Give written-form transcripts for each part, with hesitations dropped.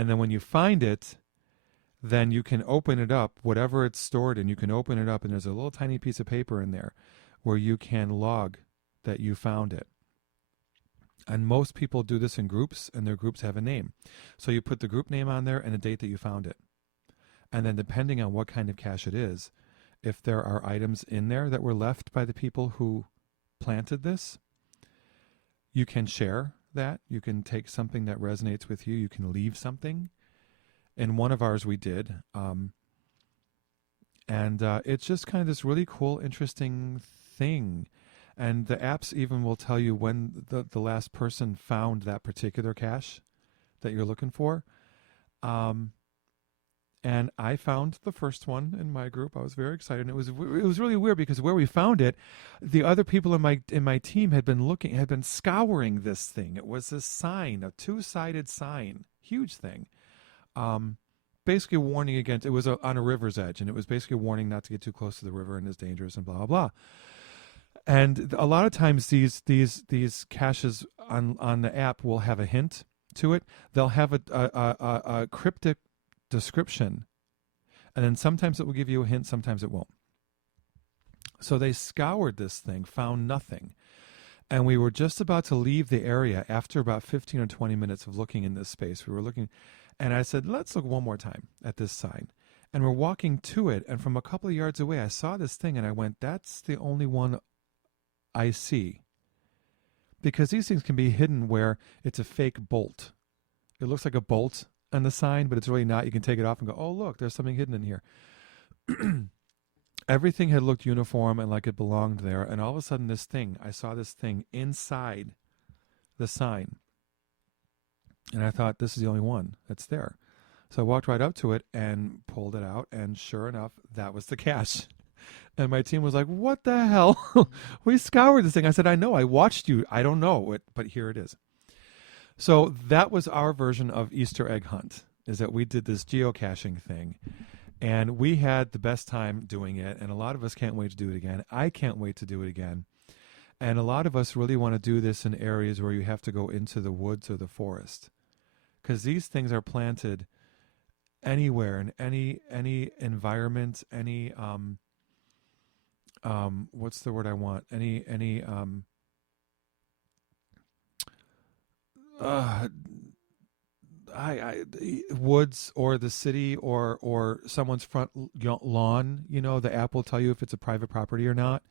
And then when you find it, then you can open it up, whatever it's stored in, you can open it up, and there's a little tiny piece of paper in there where you can log that you found it. And most people do this in groups, and their groups have a name. So you put the group name on there and the date that you found it. And then depending on what kind of cache it is, if there are items in there that were left by the people who planted this, you can share that. You can take something that resonates with you. You can leave something. In one of ours we did. And it's just kind of this really cool, interesting thing. And the apps even will tell you when the last person found that particular cache that you're looking for. And I found the first one in my group. I was very excited. And it was really weird because where we found it, the other people in my team had been scouring this thing. It was a sign, a two-sided sign, huge thing. Basically warning against, it was on a river's edge, and it was basically a warning not to get too close to the river and it's dangerous and blah, blah, blah. And a lot of times these caches on the app will have a hint to it. They'll have a cryptic description, and then sometimes it will give you a hint, sometimes it won't. So they scoured this thing, found nothing. And we were just about to leave the area after about 15 or 20 minutes of looking in this space. We were looking, and I said, let's look one more time at this sign. And we're walking to it, and from a couple of yards away, I saw this thing, and I went, that's the only one I see. Because these things can be hidden where it's a fake bolt. It looks like a bolt on the sign, but it's really not. You can take it off and go, oh, look, there's something hidden in here. Everything had looked uniform and like it belonged there, and all of a sudden I saw this thing inside the sign. And I thought, this is the only one that's there. So I walked right up to it and pulled it out, and sure enough, that was the cache. And my team was like, what the hell? We scoured this thing. I said, I know, I watched you. I don't know it, but here it is. So that was our version of Easter egg hunt, is that we did this geocaching thing. And we had the best time doing it, and a lot of us can't wait to do it again. I can't wait to do it again. And a lot of us really want to do this in areas where you have to go into the woods or the forest. Because these things are planted anywhere, in any environment, any what's the word I want? Any woods or the city or someone's front lawn. You know, the app will tell you if it's a private property or not.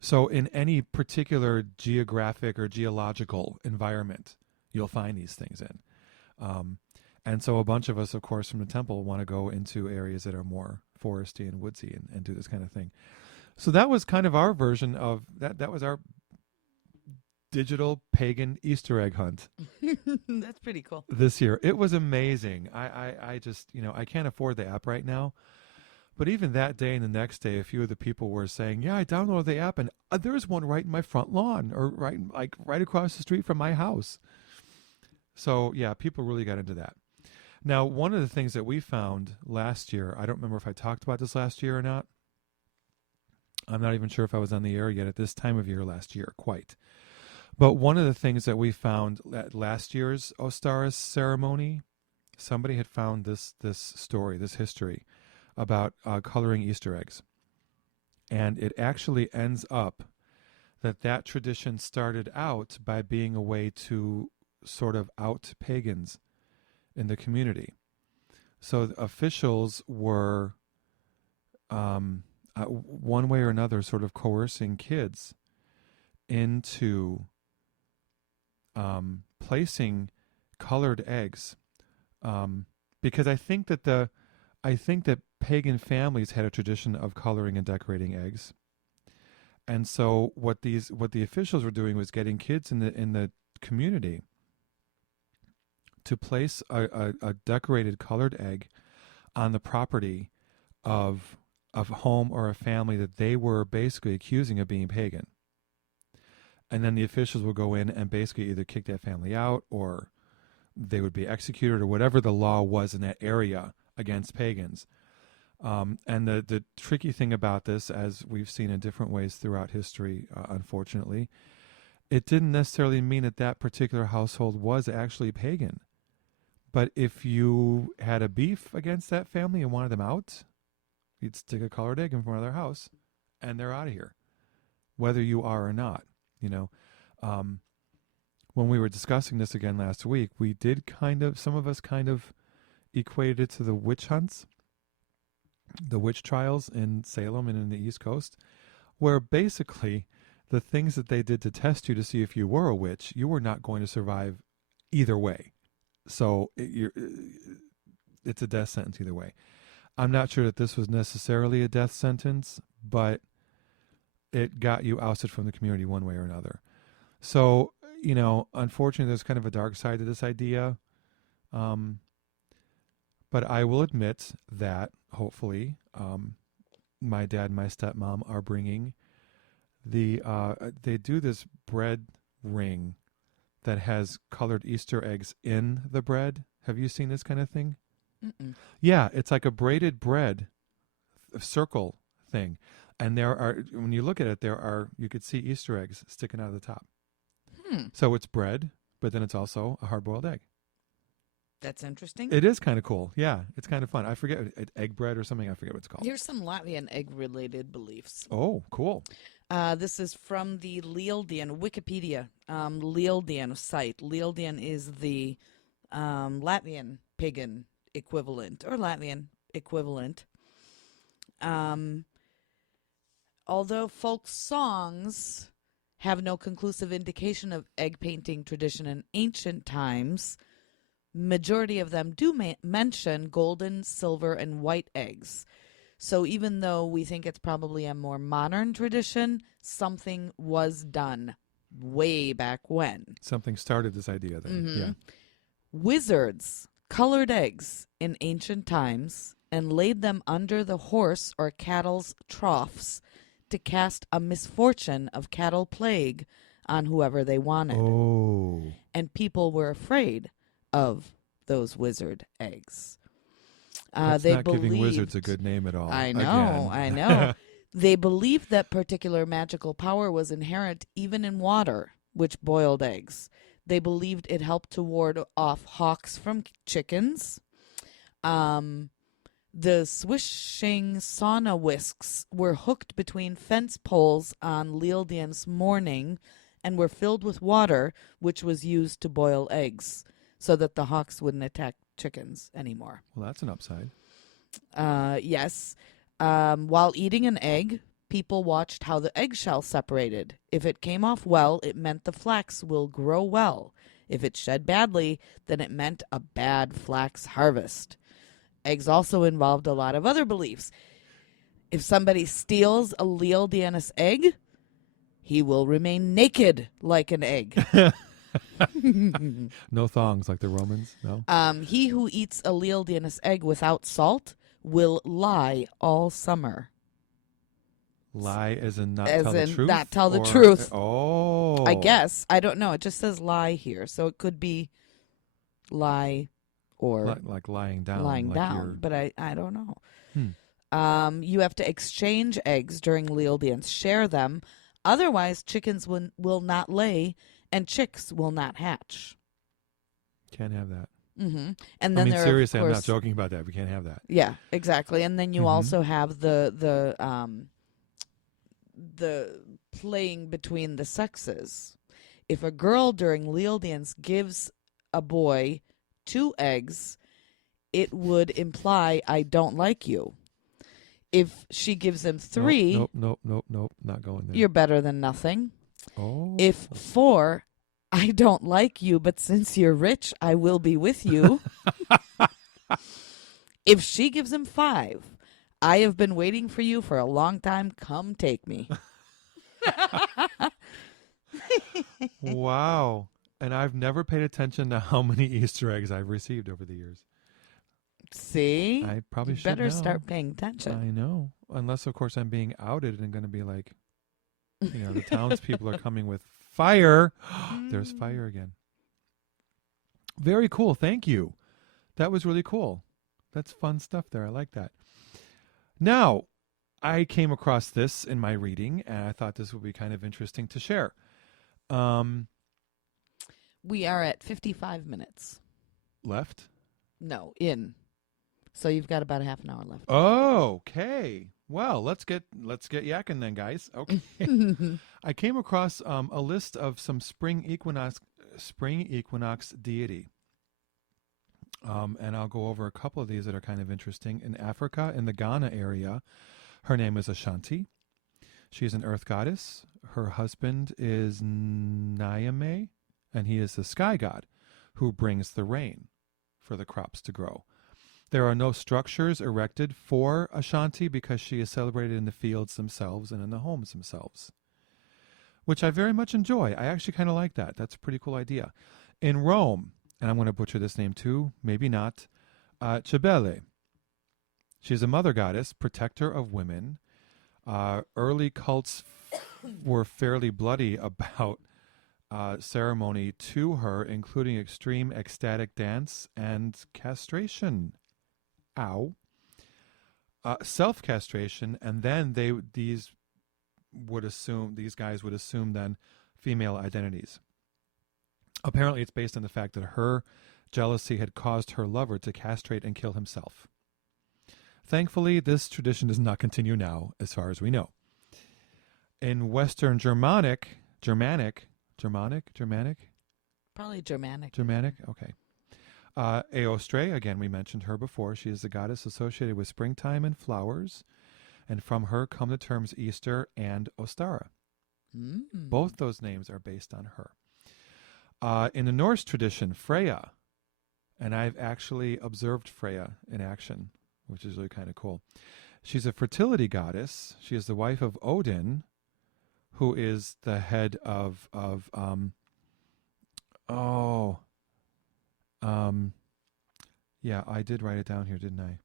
So in any particular geographic or geological environment, you'll find these things in. And so a bunch of us, of course, from the temple want to go into areas that are more foresty and woodsy and do this kind of thing. So that was kind of our version of that. That was our digital pagan Easter egg hunt. That's pretty cool. This year. It was amazing. I just, I can't afford the app right now. But even that day and the next day, a few of the people were saying, yeah, I downloaded the app and there's one right in my front lawn or right across the street from my house. So yeah, people really got into that. Now, one of the things that we found last year, I don't remember if I talked about this last year or not. I'm not even sure if I was on the air yet at this time of year last year, quite. But one of the things that we found at last year's Ostara ceremony, somebody had found this story, this history about coloring Easter eggs. And it actually ends up that tradition started out by being a way to sort of out pagans in the community. So the officials were, one way or another, sort of coercing kids into placing colored eggs, because I think that pagan families had a tradition of coloring and decorating eggs, and so what the officials were doing was getting kids in the community to place a decorated colored egg on the property of a home or a family that they were basically accusing of being pagan. And then the officials would go in and basically either kick that family out or they would be executed or whatever the law was in that area against pagans. And the tricky thing about this, as we've seen in different ways throughout history, unfortunately, it didn't necessarily mean that that particular household was actually pagan. But if you had a beef against that family and wanted them out, you'd stick a colored egg in front of their house, and they're out of here, whether you are or not. You know, when we were discussing this again last week, we did some of us kind of equated it to the witch hunts, the witch trials in Salem and in the East Coast, where basically the things that they did to test you to see if you were a witch, you were not going to survive either way. So it's a death sentence either way. I'm not sure that this was necessarily a death sentence, but it got you ousted from the community one way or another. So, you know, unfortunately, there's kind of a dark side to this idea. But I will admit that, hopefully, my dad and my stepmom are bringing they do this bread ring that has colored Easter eggs in the bread. Have you seen this kind of thing? Mm-mm. Yeah, it's like a braided bread, a circle thing. And there are, when you look at it, you could see Easter eggs sticking out of the top. So it's bread, but then it's also a hard-boiled egg. That's interesting. It is kind of cool. Yeah, it's kind of fun. I forget, egg bread or something. I forget what it's called. Here's some Latvian egg-related beliefs. Oh, cool. This is from the Bealtaine Wikipedia Bealtaine site. Bealtaine is the Latvian pagan equivalent, or Latvian equivalent. Although folk songs have no conclusive indication of egg painting tradition in ancient times, majority of them do mention golden, silver, and white eggs. So even though we think it's probably a more modern tradition, something was done way back when. Something started this idea then. Mm-hmm. Yeah. Wizards colored eggs in ancient times and laid them under the horse or cattle's troughs to cast a misfortune of cattle plague on whoever they wanted. Oh. And people were afraid of those wizard eggs. That's They not giving wizards a good name at all. I know, Again. I know. They believed that particular magical power was inherent even in water, which boiled eggs. They believed it helped to ward off hawks from chickens. The swishing sauna whisks were hooked between fence poles on Bealtaine's morning and were filled with water, which was used to boil eggs, so that the hawks wouldn't attack chickens anymore. Well, that's an upside. Yes. While eating an egg, people watched how the eggshell separated. If it came off well, it meant the flax will grow well. If it shed badly, then it meant a bad flax harvest. Eggs also involved a lot of other beliefs. If somebody steals a Bealtaine's egg, he will remain naked like an egg. No thongs like the Romans, no? He who eats a Bealtaine's egg without salt will lie all summer. Lie as in not As tell the in truth? not tell the Or- truth. Oh. I guess. I don't know. It just says lie here. So it could be lie or Like lying down. lying like down. you're- But I don't know. Hmm. You have to exchange eggs during Bealtaine's. Share them. Otherwise, chickens will not lay and chicks will not hatch. Can't have that. Mm-hmm. And then there seriously, are, of I'm course, not joking about that. We can't have that. Yeah, exactly. And then you Mhm. also have the playing between the sexes. If a girl during Bealtaine's gives a boy 2 eggs, it would imply I don't like you. If she gives him 3, Nope. Not going there. you're better than nothing. Oh. If 4, I don't like you, but since you're rich, I will be with you. If she gives him 5, I have been waiting for you for a long time. Come take me. Wow. And I've never paid attention to how many Easter eggs I've received over the years. See? I probably You should better know. start paying attention. I know. Unless, of course, I'm being outed and going to be like, the townspeople are coming with fire. There's fire again. Very cool. Thank you. That was really cool. That's fun stuff there. I like that. Now, I came across this in my reading, and I thought this would be kind of interesting to share. Um, We are at 55 minutes. left. No, in. So you've got about a half an hour left. Okay. Well, let's get yakking then, guys. Okay. I came across a list of some spring equinox deity. And I'll go over a couple of these that are kind of interesting. In Africa, in the Ghana area, her name is Ashanti. She's an earth goddess. Her husband is Nyame, and he is the sky god who brings the rain for the crops to grow. There are no structures erected for Ashanti because she is celebrated in the fields themselves and in the homes themselves, which I very much enjoy. I actually kind of like that. That's a pretty cool idea. In Rome, and I'm going to butcher this name too, maybe not, Cibele. She's a mother goddess, protector of women. Early cults were fairly bloody about ceremony to her, including extreme ecstatic dance and castration. Ow. Self-castration, and then these guys would assume then female identities. Apparently it's based on the fact that her jealousy had caused her lover to castrate and kill himself. Thankfully, this tradition does not continue now, as far as we know. In Western Germanic? Probably Germanic. Germanic? Okay. Eostre, again, we mentioned her before. She is the goddess associated with springtime and flowers, and from her come the terms Easter and Ostara. Both those names are based on her. In the Norse tradition, Freya, and I've actually observed Freya in action, which is really kind of cool. She's a fertility goddess. She is the wife of Odin, who is the head of yeah, I did write it down here, didn't I?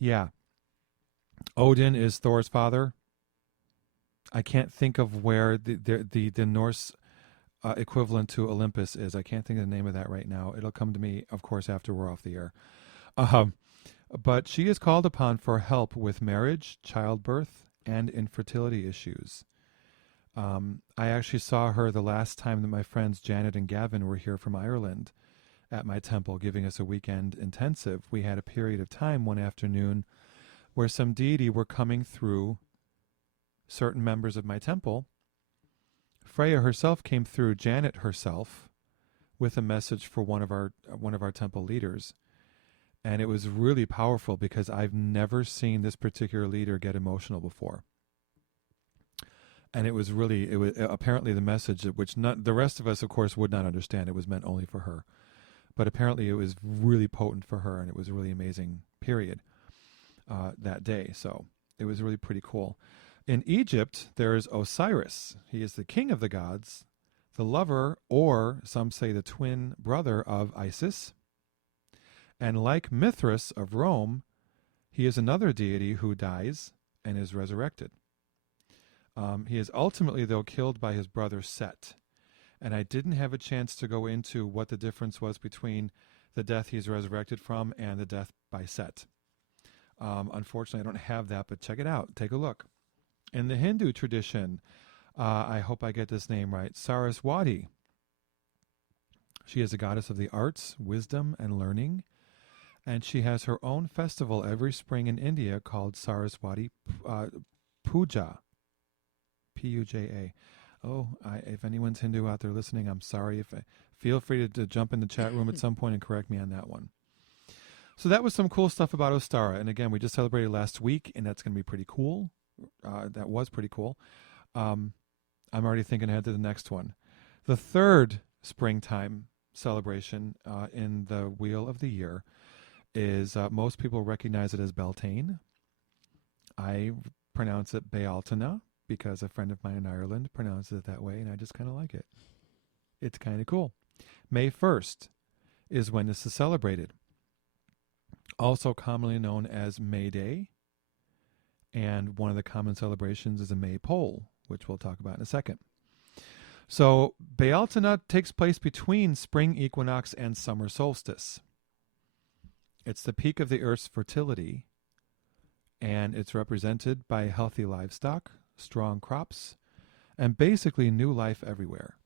Yeah. Odin is Thor's father. I can't think of where the Norse equivalent to Olympus is. I can't think of the name of that right now. It'll come to me, of course, after we're off the air. But she is called upon for help with marriage, childbirth, and infertility issues. I actually saw her the last time that my friends Janet and Gavin were here from Ireland at my temple, giving us a weekend intensive. We had a period of time one afternoon where some deity were coming through certain members of my temple. Freya herself came through Janet herself with a message for one of our temple leaders. And it was really powerful because I've never seen this particular leader get emotional before. And it was apparently the message which the rest of us, of course, would not understand. It was meant only for her. But apparently it was really potent for her, and it was a really amazing period that day. So it was really pretty cool. In Egypt, there is Osiris. He is the king of the gods, the lover, or some say the twin brother of Isis. And like Mithras of Rome, he is another deity who dies and is resurrected. He is ultimately, though, killed by his brother Set. And I didn't have a chance to go into what the difference was between the death he's resurrected from and the death by Set. Unfortunately, I don't have that, but check it out. Take a look. In the Hindu tradition, I hope I get this name right, Saraswati. She is a goddess of the arts, wisdom, and learning. And she has her own festival every spring in India called Saraswati Puja. Puja. Oh, if anyone's Hindu out there listening, I'm sorry. Feel free to jump in the chat room at some point and correct me on that one. So that was some cool stuff about Ostara. And again, we just celebrated last week, and that's going to be pretty cool. That was pretty cool. I'm already thinking ahead to the next one. The third springtime celebration in the Wheel of the Year is, most people recognize it as Bealtaine. I pronounce it Bealtaine because a friend of mine in Ireland pronounces it that way, and I just kind of like it. It's kind of cool. May 1st is when this is celebrated. Also commonly known as May Day. And one of the common celebrations is a Maypole, which we'll talk about in a second. So Bealtaine takes place between spring equinox and summer solstice. It's the peak of the Earth's fertility, and it's represented by healthy livestock, strong crops, and basically new life everywhere.